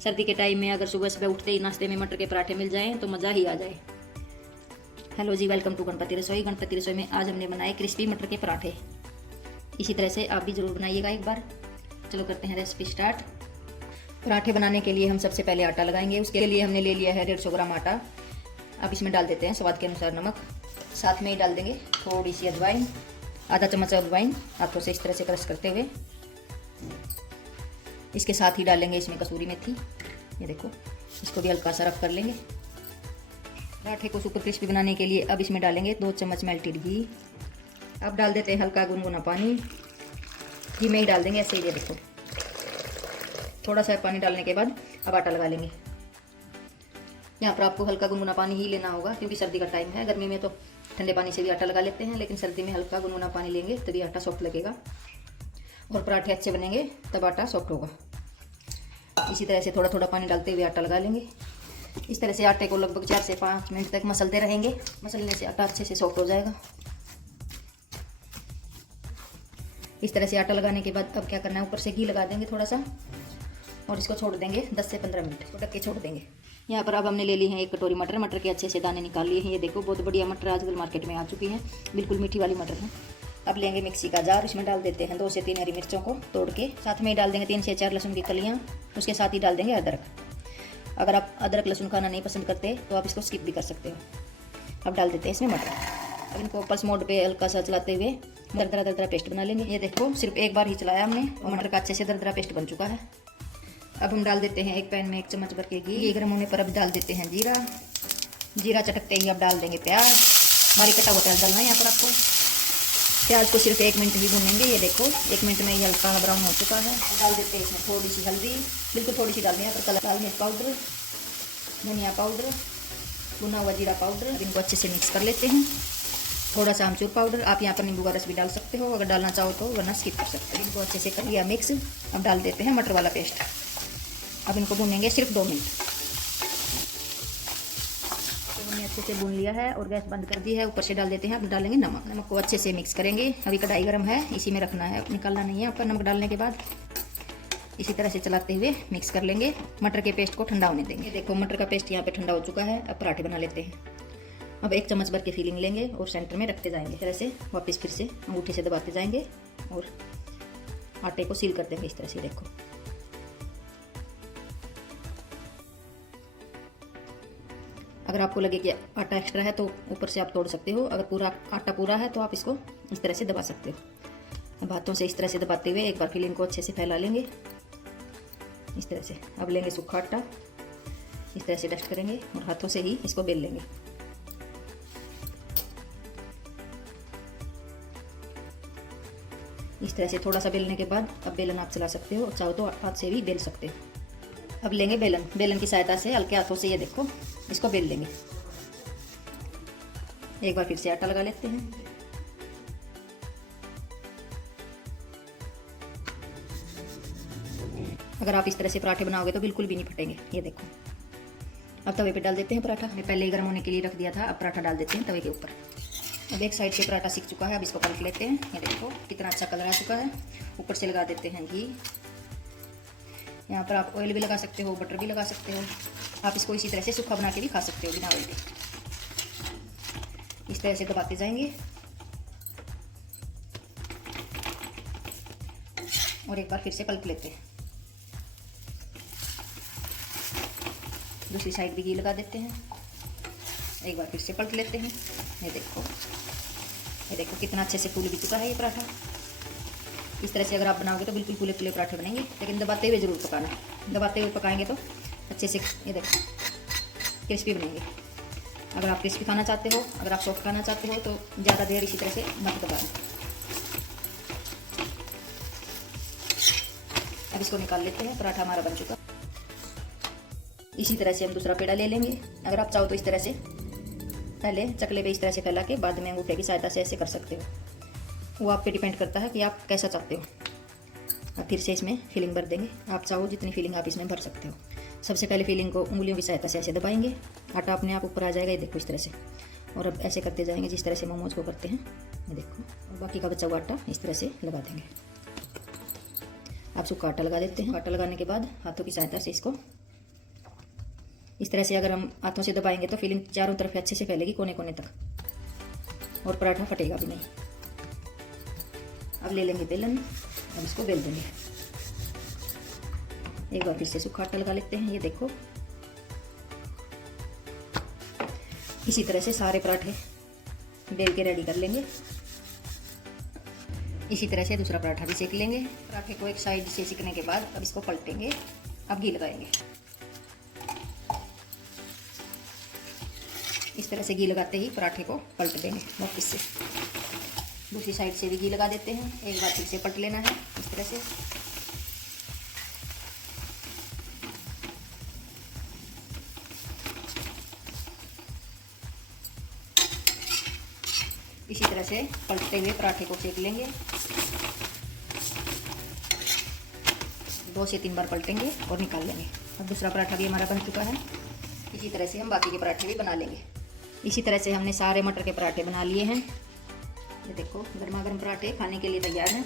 सर्दी के टाइम में अगर सुबह सुबह उठते ही नाश्ते में मटर के पराठे मिल जाएं तो मज़ा ही आ जाए। Hello ji, welcome to Ganpati Rasoi. Ganpati रसोई में आज हमने बनाए क्रिस्पी मटर के पराठे। इसी तरह से आप भी ज़रूर बनाइएगा एक बार। चलो करते हैं रेसिपी स्टार्ट। पराठे बनाने के लिए हम सबसे पहले आटा लगाएंगे। उसके लिए हमने ले लिया है 150 ग्राम आटा। अब इसमें डाल देते हैं स्वाद के अनुसार नमक, साथ में ही डाल देंगे थोड़ी सी अजवाइन, आधा चम्मच अजवाइन हाथों से इस तरह से क्रश करते हुए। इसके साथ ही डालेंगे इसमें कसूरी मेथी, ये देखो, इसको भी हल्का सा रफ कर लेंगे। पराठे को सुपर क्रिस्पी बनाने के लिए अब इसमें डालेंगे 2 चम्मच मेल्टेड घी। अब डाल देते हैं हल्का गुनगुना पानी, घी में ही डाल देंगे ऐसे ही, ये देखो। थोड़ा सा पानी डालने के बाद अब आटा लगा लेंगे। यहाँ पर आपको हल्का गुनगुना पानी ही लेना होगा क्योंकि सर्दी का टाइम है। गर्मी में तो ठंडे पानी से भी आटा लगा लेते हैं, लेकिन सर्दी में हल्का गुनगुना पानी लेंगे तभी आटा सॉफ्ट लगेगा और पराठे अच्छे बनेंगे, तब आटा सॉफ्ट होगा। इसी तरह से थोड़ा थोड़ा पानी डालते हुए आटा लगा लेंगे। इस तरह से आटे को लगभग 4 से 5 मिनट तक मसलते रहेंगे। मसलने से आटा अच्छे से सॉफ्ट हो जाएगा। इस तरह से आटा लगाने के बाद अब क्या करना है, ऊपर से घी लगा देंगे थोड़ा सा और इसको छोड़ देंगे 10 से 15 मिनट, तो ढक के छोड़ देंगे। यहाँ पर अब हमने ले ली है 1 कटोरी मटर। मटर के अच्छे से दाने निकाल लिए हैं, ये देखो बहुत बढ़िया मटर आजकल मार्केट में आ चुकी हैं, बिल्कुल मीठी वाली मटर है। अब लेंगे मिक्सी का जार, इसमें डाल देते हैं 2 से 3 हरी मिर्चों को तोड़ के, साथ में ही डाल देंगे 3 से 4 लहसुन की कलियाँ। उसके साथ ही डाल देंगे अदरक। अगर आप अदरक लहसुन खाना नहीं पसंद करते तो आप इसको स्किप भी कर सकते हो। अब डाल देते हैं इसमें मटर। अब इनको पल्स मोड पे हल्का सा चलाते हुए दरदरा पेस्ट बना लेंगे। ये देखो सिर्फ एक बार ही चलाया हमने और मटर का अच्छे से दरदरा पेस्ट बन चुका है। अब हम डाल देते हैं एक पैन में 1 चम्मच भर के घी गर्म होने पर अब डाल देते हैं जीरा। जीरा चटकते ही अब डाल देंगे प्याज। हमारी कटा हुआ प्याज डालना है यहाँ पर आपको। प्याज को सिर्फ 1 मिनट ही भूनेंगे। ये देखो 1 मिनट में ये हल्का ब्राउन हो चुका है। डाल देते हैं इसमें थोड़ी सी हल्दी, बिल्कुल थोड़ी सी डालनी है पर कलर। लाल मिर्च पाउडर, धनिया पाउडर, भुना हुआ जीरा पाउडर। इनको अच्छे से मिक्स कर लेते हैं। थोड़ा सा आमचूर पाउडर, आप यहाँ पर नींबू का रस भी डाल सकते हो अगर डालना चाहो तो, वरना स्किप कर सकते हो। इनको अच्छे से कर लिया मिक्स। अब डाल देते हैं मटर वाला पेस्ट। अब इनको भूनेंगे सिर्फ 2 मिनट। तो हमने अच्छे से भून लिया है और गैस बंद कर दी है। ऊपर से डाल देते हैं, अब डालेंगे नमक। नमक को अच्छे से मिक्स करेंगे। अभी कढ़ाई गर्म है, इसी में रखना है, निकालना नहीं है ऊपर। नमक डालने के बाद इसी तरह से चलाते हुए मिक्स कर लेंगे। मटर के पेस्ट को ठंडा होने देंगे। देखो मटर का पेस्ट यहाँ पे ठंडा हो चुका है। अब पराठे बना लेते हैं। अब 1 चम्मच भर के फिलिंग लेंगे और सेंटर में रखते जाएंगे। इस तरह से वापस फिर से अंगूठे से दबाते जाएंगे और आटे को सील कर देंगे इस तरह से। देखो अगर आपको लगे कि आटा एक्स्ट्रा है तो ऊपर से आप तोड़ सकते हो। अगर पूरा आटा पूरा है तो आप इसको इस तरह से दबा सकते हो। अब हाथों से इस तरह से दबाते हुए एक बार फिलिंग को अच्छे से फैला लेंगे इस तरह से। अब लेंगे सूखा आटा, इस तरह से डस्ट करेंगे और हाथों से ही इसको बेल लेंगे। इस तरह से थोड़ा सा बेलने के बाद अब बेलन आप चला सकते हो, चाहो तो हाथ से भी बेल सकते हो। अब लेंगे बेलन। बेलन की सहायता से हल्के हाथों से ये देखो इसको बेल लेंगे। एक बार फिर से आटा लगा लेते हैं। अगर आप इस तरह से पराठे बनाओगे तो बिल्कुल भी नहीं फटेंगे। ये देखो अब तवे पे डाल देते हैं पराठा। मैं पहले ही गर्म होने के लिए रख दिया था। अब पराठा डाल देते हैं तवे के ऊपर। अब एक साइड से पराठा सीख चुका है, अब इसको पलट लेते हैं। ये देखो कितना अच्छा कलर आ चुका है। ऊपर से लगा देते हैं घी। यहाँ पर आप ऑयल भी लगा सकते हो, बटर भी लगा सकते हो। आप इसको इसी तरह से सूखा बना के भी खा सकते हो बिना ऑयल के। इस तरह से दबाते जाएंगे और एक बार फिर से पलट लेते हैं। दूसरी साइड भी घी लगा देते हैं। एक बार फिर से पलट लेते हैं। ये देखो कितना अच्छे से फूल भी चुका है ये पराठा। इस तरह से अगर आप बनाओगे तो बिल्कुल फूले फूले पराठे बनेंगे, लेकिन दबाते हुए ज़रूर पकाना। दबाते हुए पकाएंगे तो अच्छे से ये देखो क्रिस्पी बनेंगे। अगर आप क्रिस्पी खाना चाहते हो, अगर आप सॉफ्ट खाना चाहते हो तो ज़्यादा देर इसी तरह से मत दबाना। अब इसको निकाल लेते हैं। पराठा हमारा बन चुका। इसी तरह से हम दूसरा पेड़ा ले लेंगे। अगर आप चाहो तो इस तरह से पहले चकले पे इस तरह से फैला के बाद में अंगूठे की सहायता से ऐसे कर सकते हो। वो आप पे डिपेंड करता है कि आप कैसा चाहते हो। अब फिर से इसमें फिलिंग भर देंगे। आप चाहो जितनी फिलिंग आप इसमें भर सकते हो। सबसे पहले फिलिंग को उंगलियों की सहायता से ऐसे दबाएंगे, आटा अपने आप ऊपर आ जाएगा। ये देखो इस तरह से। और अब ऐसे करते जाएंगे जिस तरह से मोमोज को करते हैं। ये देखो और बाकी का बचा हुआ आटा इस तरह से लगा देंगे। आप सूखा आटा लगा देते हैं। आटा लगाने के बाद हाथों की सहायता से इसको इस तरह से अगर हम हाथों से दबाएंगे तो फिलिंग चारों तरफ अच्छे से फैलेगी, कोने कोने तक, और पराठा फटेगा भी नहीं। अब ले लेंगे बेलन, अब इसको बेल देंगे। एक बार फिर से सूखा आटा लगा लेते हैं। ये देखो, इसी तरह से सारे पराठे बेल के रेडी कर लेंगे। इसी तरह से दूसरा पराठा भी सेक लेंगे। पराठे को एक साइड से सेकने के बाद अब इसको पलटेंगे। अब घी लगाएंगे। इस तरह से घी लगाते ही पराठे को पलट देंगे वापस से। दूसरी साइड से भी घी लगा देते हैं। एक बार फिर से पलट लेना है इस तरह से। इसी तरह से पलटते हुए पराठे को सेक लेंगे। 2 से 3 बार पलटेंगे और निकाल लेंगे। अब दूसरा पराठा भी हमारा बन चुका है। इसी तरह से हम बाकी के पराठे भी बना लेंगे। इसी तरह से हमने सारे मटर के पराठे बना लिए हैं। ये देखो, गर्मा गर्म पराठे खाने के लिए तैयार हैं।